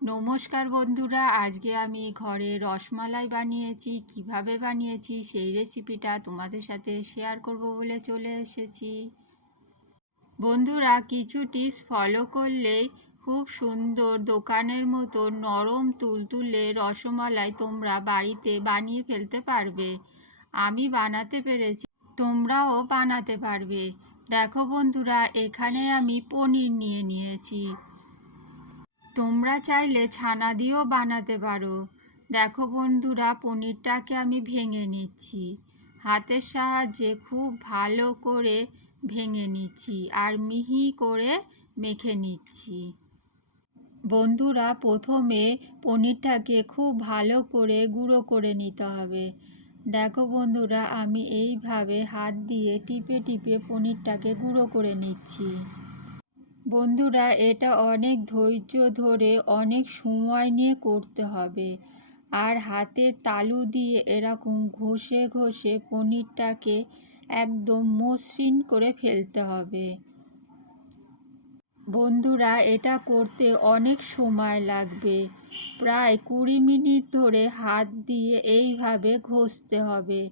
নমস্কার বন্ধুরা, আজকে আমি ঘরে রসমালাই বানিয়েছি, কীভাবে বানিয়েছি সেই রেসিপিটা তোমাদের সাথে শেয়ার করব বলে চলে এসেছি। বন্ধুরা, কিছু টিপস ফলো করলেই খুব সুন্দর দোকানের মতো নরম তুলতুলে রসমালাই তোমরা বাড়িতে বানিয়ে ফেলতে পারবে। আমি বানাতে পেরেছি, তোমরাও বানাতে পারবে। দেখো বন্ধুরা, এখানে আমি পনির নিয়ে নিয়েছি। তোমরা চাইলে ছানা দিয়েও বানাতে পারো। দেখো বন্ধুরা, পনিরটাকে আমি ভেঙে নিচ্ছি। হাতের সাহায্যে খুব ভালো করে ভেঙে নিচ্ছি আর মিহি করে মেখে নিচ্ছি। বন্ধুরা, প্রথমে পনিরটাকে খুব ভালো করে গুঁড়ো করে নিতে হবে। দেখো বন্ধুরা, আমি এইভাবে হাত দিয়ে টিপে টিপে পনিরটাকে গুঁড়ো করে নিচ্ছি। বন্ধুরা, এটা অনেক ধৈর্য ধরে অনেক সময় নিয়ে করতে হবে। আর হাতে তালু দিয়ে এরকম ঘষে ঘষে পনিরটাকে একদম মসৃণ করে ফেলতে হবে। বন্ধুরা, এটা করতে অনেক সময় লাগবে। প্রায় কুড়ি মিনিট ধরে হাত দিয়ে এইভাবে ঘষতে হবে,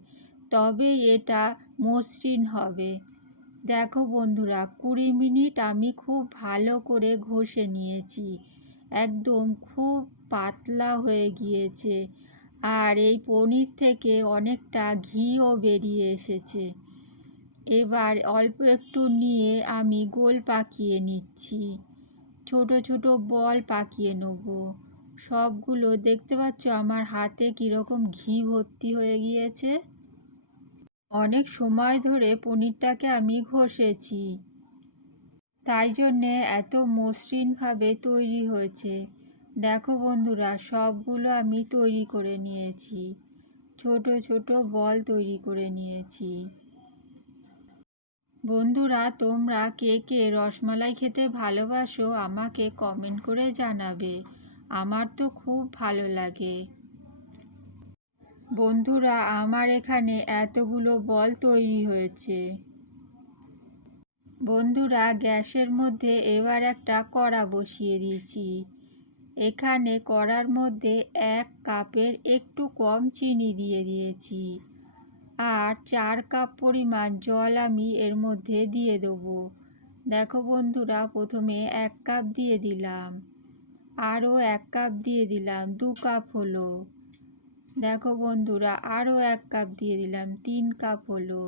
তবেই এটা মসৃণ হবে। দেখো বন্ধুরা, কুড়ি মিনিট আমি খুব ভালো করে ঘষে নিয়েছি। একদম খুব পাতলা হয়ে গিয়েছে। আর এই পনির থেকে অনেকটা ঘিও বেরিয়ে এসেছে। এবার অল্প একটু নিয়ে আমি গোল পাকিয়ে নিচ্ছি। ছোট ছোট বল পাকিয়ে নেব। সবগুলো, দেখতে পাচ্ছ আমার হাতে কীরকম ঘি ভর্তি হয়ে গিয়েছে। অনেক সময় ধরে পনিরটাকে আমি ঘষেছি। তাই জন্যে এত মসৃণভাবে তৈরি হয়েছে। দেখো বন্ধুরা, সবগুলো আমি তৈরি করে নিয়েছি। ছোট ছোট বল তৈরি করে নিয়েছি। বন্ধুরা, তোমরা কে কে রসমালাই খেতে ভালোবাসো আমাকে কমেন্ট করে জানাবে। আমার তো খুব ভালো লাগে। বন্ধুরা, আমার এখানে এতগুলো বল তৈরি হয়েছে। বন্ধুরা, গ্যাসের মধ্যে এবার একটা কড়া বসিয়ে দিয়েছি। এখানে কড়ার মধ্যে এক কাপের একটু কম চিনি দিয়ে দিয়েছি আর চার কাপ পরিমাণ জল আমি এর মধ্যে দিয়ে দেবো। দেখো বন্ধুরা, প্রথমে এক কাপ দিয়ে দিলাম। আরও এক কাপ দিয়ে দিলাম, দু কাপ হলো। দেখো বন্ধুরা আরও এক কাপ দিয়ে দিলাম, তিন কাপ হলো।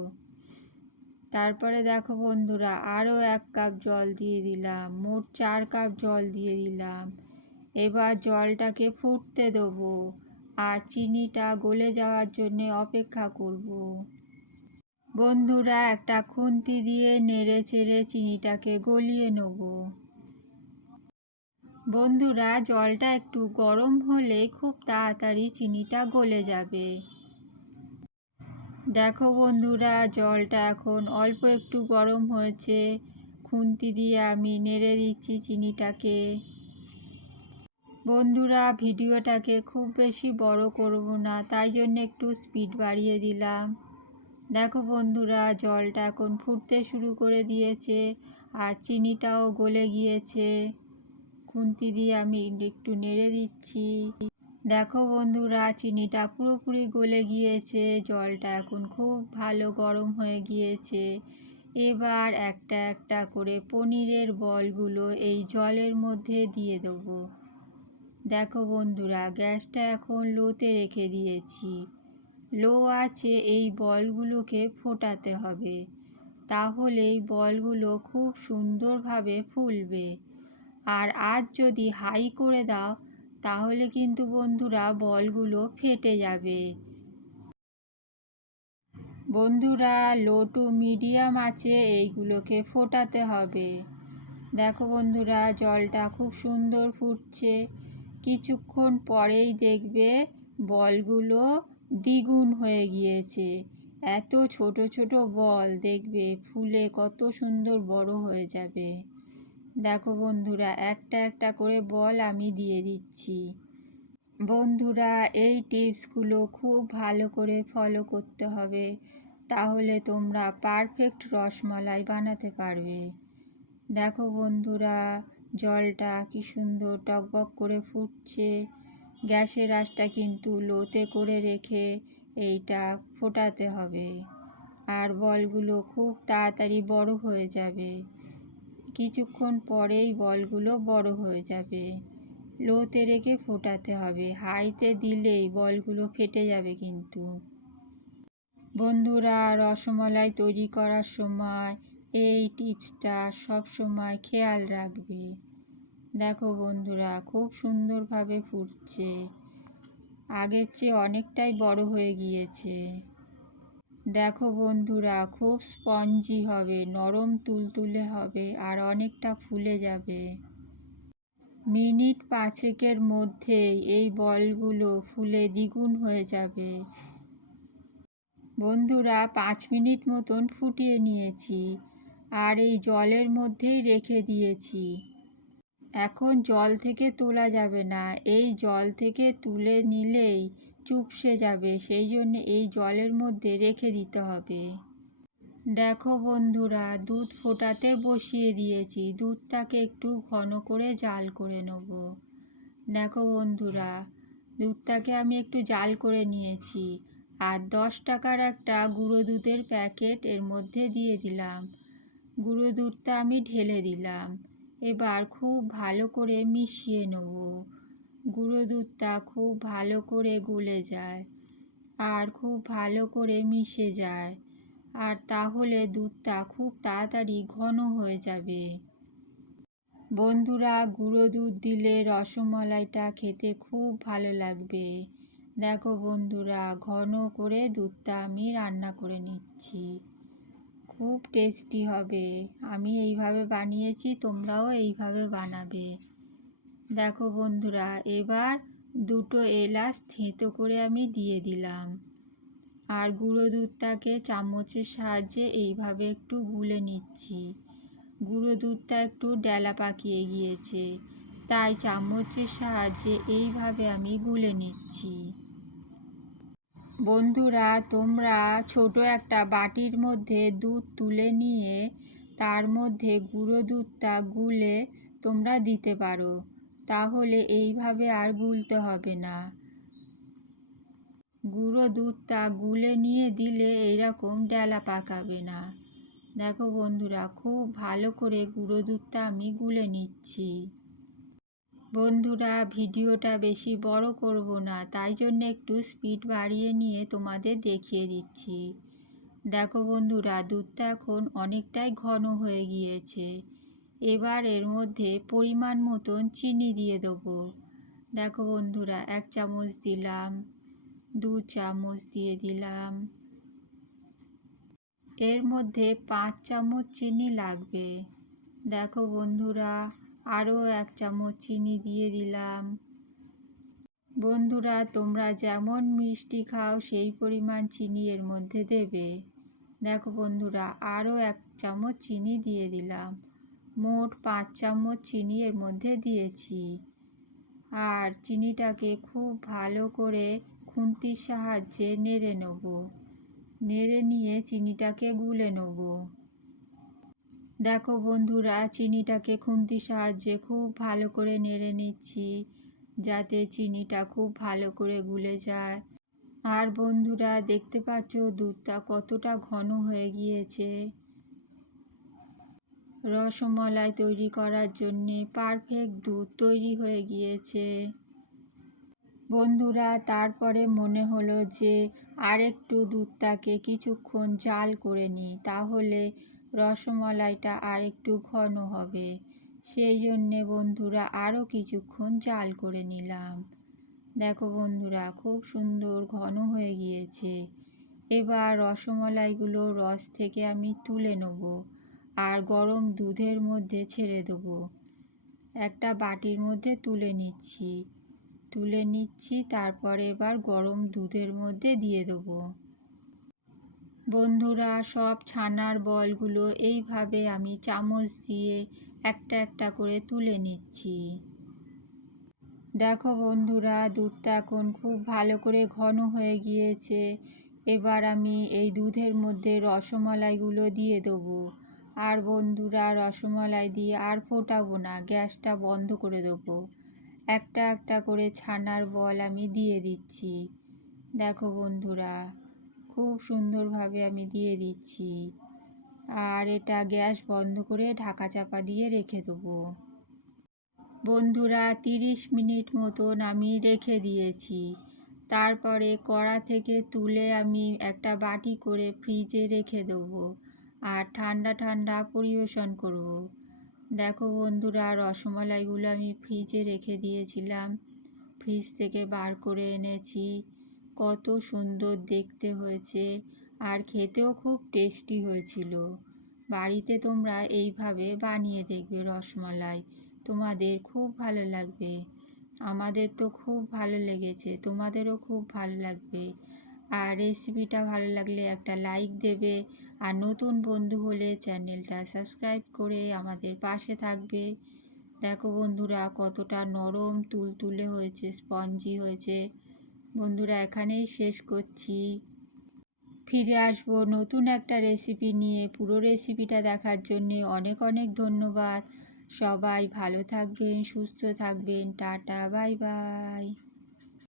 তারপরে দেখো বন্ধুরা আরও এক কাপ জল দিয়ে দিলাম, মোট চার কাপ জল দিয়ে দিলাম। এবার জলটাকে ফুটতে দেবো আর চিনিটা গলে যাওয়ার জন্যে অপেক্ষা করব। বন্ধুরা, একটা খুন্তি দিয়ে নেড়ে চেড়ে চিনিটাকে গলিয়ে নেব। বন্ধুরা, জলটা একটু গরম হলে খুব তাড়াতাড়ি চিনিটা গলে যাবে। দেখো বন্ধুরা, জলটা এখন অল্প একটু গরম হয়েছে। খুন্তি দিয়ে আমি নেড়ে দিচ্ছি চিনিটাকে। বন্ধুরা, ভিডিওটাকে খুব বেশি বড় করব না, তাই জন্য একটু স্পিড বাড়িয়ে দিলাম। দেখো বন্ধুরা, জলটা এখন ফুটতে শুরু করে দিয়েছে আর চিনিটাও গলে গিয়েছে। খুন্তি দিয়ে আমি একটু নেড়ে দিচ্ছি। দেখো বন্ধুরা, চিনিটা পুরোপুরি গলে গিয়েছে, জলটা এখন খুব ভালো গরম হয়ে গিয়েছে। এবার একটা একটা করে পনিরের বলগুলো এই জলের মধ্যে দিয়ে দেবো। দেখো বন্ধুরা, গ্যাসটা এখন লোতে রেখে দিয়েছি। লো আছে, এই বলগুলোকে ফোটাতে হবে। তাহলে এই বলগুলো খুব সুন্দরভাবে ফুলবে। আর আজ যদি হাই করে দাও, তাহলে কিন্তু বন্ধুরা বলগুলো ফেটে যাবে। বন্ধুরা লো টু মিডিয়াম আছে, এইগুলোকে ফোটাতে হবে। দেখো বন্ধুরা, জলটা খুব সুন্দর ফুটছে। কিছুক্ষণ পরেই দেখবে বলগুলো দ্বিগুণ হয়ে গিয়েছে। এত ছোট ছোট বল, দেখবে ফুলে কত সুন্দর বড় হয়ে যাবে। দেখো বন্ধুরা, একটা একটা করে বল আমি দিয়ে দিচ্ছি। বন্ধুরা, এই টিপসগুলো খুব ভালো করে ফলো করতে হবে, তাহলে তোমরা পারফেক্ট রসমালাই বানাতে পারবে। দেখো বন্ধুরা, জলটা কি সুন্দর টকবক করে ফুটছে। গ্যাসের আঁচটা কিন্তু লোতে করে রেখে এইটা ফোটাতে হবে। আর বলগুলো খুব তাড়াতাড়ি বড় হয়ে যাবে। কিছুক্ষণ পরেই বলগুলো বড় হয়ে যাবে। লোতে রেখে ফোটাতে হবে। হাইতে দিলেই বলগুলো ফেটে যাবে কিন্তু। বন্ধুরা, রসমালাই তৈরি করার সময় এই টিপসটা সব সময় খেয়াল রাখবে। দেখো বন্ধুরা, খুব সুন্দরভাবে ফুটছে। আগের চেয়ে অনেকটাই বড় হয়ে গিয়েছে। দেখো বন্ধুরা, খুব স্পঞ্জি হবে, নরম তুলতুলে হবে আর অনেকটা ফুলে যাবে। মিনিট পাঁচেকের মধ্যেই এই বলগুলো ফুলে দ্বিগুণ হয়ে যাবে। বন্ধুরা, পাঁচ মিনিট মতন ফুটিয়ে নিয়েছি আর এই জলের মধ্যেই রেখে দিয়েছি। এখন জল থেকে তোলা যাবে না, এই জল থেকে তুলে নিলেই চুপসে যাবে, সেই জন্য এই জলের মধ্যে রেখে দিতে হবে। দেখো বন্ধুরা, দুধ ফোটাতে বসিয়ে দিয়েছি, দুধটাকে একটু ঘন করে জাল করে নেব। দেখো বন্ধুরা, দুধটাকে আমি একটু জাল করে নিয়েছি আর দশ টাকার একটা গুঁড়ো দুধের প্যাকেট এর মধ্যে দিয়ে দিলাম। গুঁড়ো দুধটা আমি ঢেলে দিলাম। এবার খুব ভালো করে মিশিয়ে নেব। গুঁড়ো দুধটা খুব ভালো করে গলে যায় আর খুব ভালো করে মিশে যায়। আর তাহলে দুধটা খুব তাড়াতাড়ি ঘন হয়ে যাবে। বন্ধুরা গুঁড়ো দুধ দিলে রসমালাইটা খেতে খুব ভালো লাগবে। দেখো বন্ধুরা, ঘন করে দুধটা আমি রান্না করে নিচ্ছি। খুব টেস্টি হবে। আমি এইভাবে বানিয়েছি, তোমরাও এইভাবে বানাবে। দেখো বন্ধুরা, এবার দুটো এলাচ থেঁতো করে আমি দিয়ে দিলাম। আর গুঁড়ো দুধটাকে চামচের সাহায্যে এইভাবে একটু গুলে নিচ্ছি। গুঁড়ো দুধটা একটু ডেলা পাকিয়ে গিয়েছে, তাই চামচের সাহায্যে এইভাবে আমি গুলে নিচ্ছি। বন্ধুরা, তোমরা ছোট একটা বাটির মধ্যে দুধ তুলে নিয়ে তার মধ্যে গুঁড়ো দুধটা গুলে তোমরা দিতে পারো। তাহলে এইভাবে আর গুলতে হবে না। গুঁড়ো দুধটা গুলে নিয়ে দিলে এইরকম ডেলা পাকাবে না। দেখো বন্ধুরা, খুব ভালো করে গুঁড়ো দুধটা আমি গুলে নিচ্ছি। বন্ধুরা, ভিডিওটা বেশি বড় করব না, তাই জন্য একটু স্পিড বাড়িয়ে নিয়ে তোমাদের দেখিয়ে দিচ্ছি। দেখো বন্ধুরা, দুধটা এখন অনেকটাই ঘন হয়ে গিয়েছে। এবার এর মধ্যে পরিমাণ মতন চিনি দিয়ে দেবো। দেখো বন্ধুরা, এক চামচ দিলাম, দু চামচ দিয়ে দিলাম। এর মধ্যে পাঁচ চামচ চিনি লাগবে। দেখো বন্ধুরা, আরও এক চামচ চিনি দিয়ে দিলাম। বন্ধুরা, তোমরা যেমন মিষ্টি খাও, সেই পরিমাণ চিনি এর মধ্যে দেবে। দেখো বন্ধুরা, আরও এক চামচ চিনি দিয়ে দিলাম। মোট পাঁচ চামচ চিনি এর মধ্যে দিয়েছি। আর চিনিটাকে খুব ভালো করে খুন্তির সাহায্যে নেড়ে নেব। নেড়ে নিয়ে চিনিটাকে গুলে নেব। দেখো বন্ধুরা, চিনিটাকে খুন্তির সাহায্যে খুব ভালো করে নেড়ে নিচ্ছি, যাতে চিনিটা খুব ভালো করে গুলে যায়। আর বন্ধুরা, দেখতে পাচ্ছ দুধটা কতটা ঘন হয়ে গিয়েছে। রসমালাই তৈরি করার জন্যে পারফেক্ট দুধ তৈরি হয়ে গিয়েছে। বন্ধুরা, তারপরে মনে হলো যে আরেকটু দুধটাকে কিছুক্ষণ জাল করে নিই, তাহলে রসমালাইটা আর একটু ঘন হবে। সেই জন্যে বন্ধুরা, আরও কিছুক্ষণ জাল করে নিলাম। দেখো বন্ধুরা, খুব সুন্দর ঘন হয়ে গিয়েছে। এবার রসমালাইগুলো রস থেকে আমি তুলে নেব। আর গরম দুধের মধ্যে ছেড়ে দেবো। একটা বাটির মধ্যে তুলে নিচ্ছি। তুলে নিচ্ছি, তারপরে এবার গরম দুধের মধ্যে দিয়ে দেবো। বন্ধুরা, সব ছানার বলগুলো এইভাবে আমি চামচ দিয়ে একটা একটা করে তুলে নিচ্ছি। দেখো বন্ধুরা, দুধটা এখন খুব ভালো করে ঘন হয়ে গিয়েছে। এবার আমি এই দুধের মধ্যে রসমালাইগুলো দিয়ে দেবো। আর বন্ধুরা, রসমালাই দিয়ে আর ফোটাবো না, গ্যাসটা বন্ধ করে দেবো। একটা একটা করে ছানার বল আমি দিয়ে দিচ্ছি। দেখো বন্ধুরা, খুব সুন্দরভাবে আমি দিয়ে দিচ্ছি। আর এটা গ্যাস বন্ধ করে ঢাকা চাপা দিয়ে রেখে দেবো। বন্ধুরা, তিরিশ মিনিট মতন আমি রেখে দিয়েছি। তারপরে কড়া থেকে তুলে আমি একটা বাটি করে ফ্রিজে রেখে দেবো। আর ঠান্ডা ঠান্ডা পরিবেশন করব। দেখো বন্ধুরা, রসমালাইগুলো আমি ফ্রিজে রেখে দিয়েছিলাম। ফ্রিজ থেকে বার করে এনেছি। কত সুন্দর দেখতে হয়েছে আর খেতেও খুব টেস্টি হয়েছিল। বাড়িতে তোমরা এইভাবে বানিয়ে দেখবে রসমালাই। তোমাদের খুব ভালো লাগবে। আমাদের তো খুব ভালো লেগেছে, তোমাদেরও খুব ভালো লাগবে। আর রেসিপিটা ভালো লাগলে একটা লাইক দেবে আর নতুন বন্ধু হলে চ্যানেলটা সাবস্ক্রাইব করে আমাদের পাশে থাকবে। দেখো বন্ধুরা, কতটা নরম তুলতুলে হয়েছে, স্পঞ্জি হয়েছে। বন্ধুরা, এখানেই শেষ করছি। ফিরে আসব নতুন একটা রেসিপি নিয়ে। পুরো রেসিপিটা দেখার জন্যে অনেক অনেক ধন্যবাদ। সবাই ভালো থাকবেন, সুস্থ থাকবেন। Ta-ta, bye bye.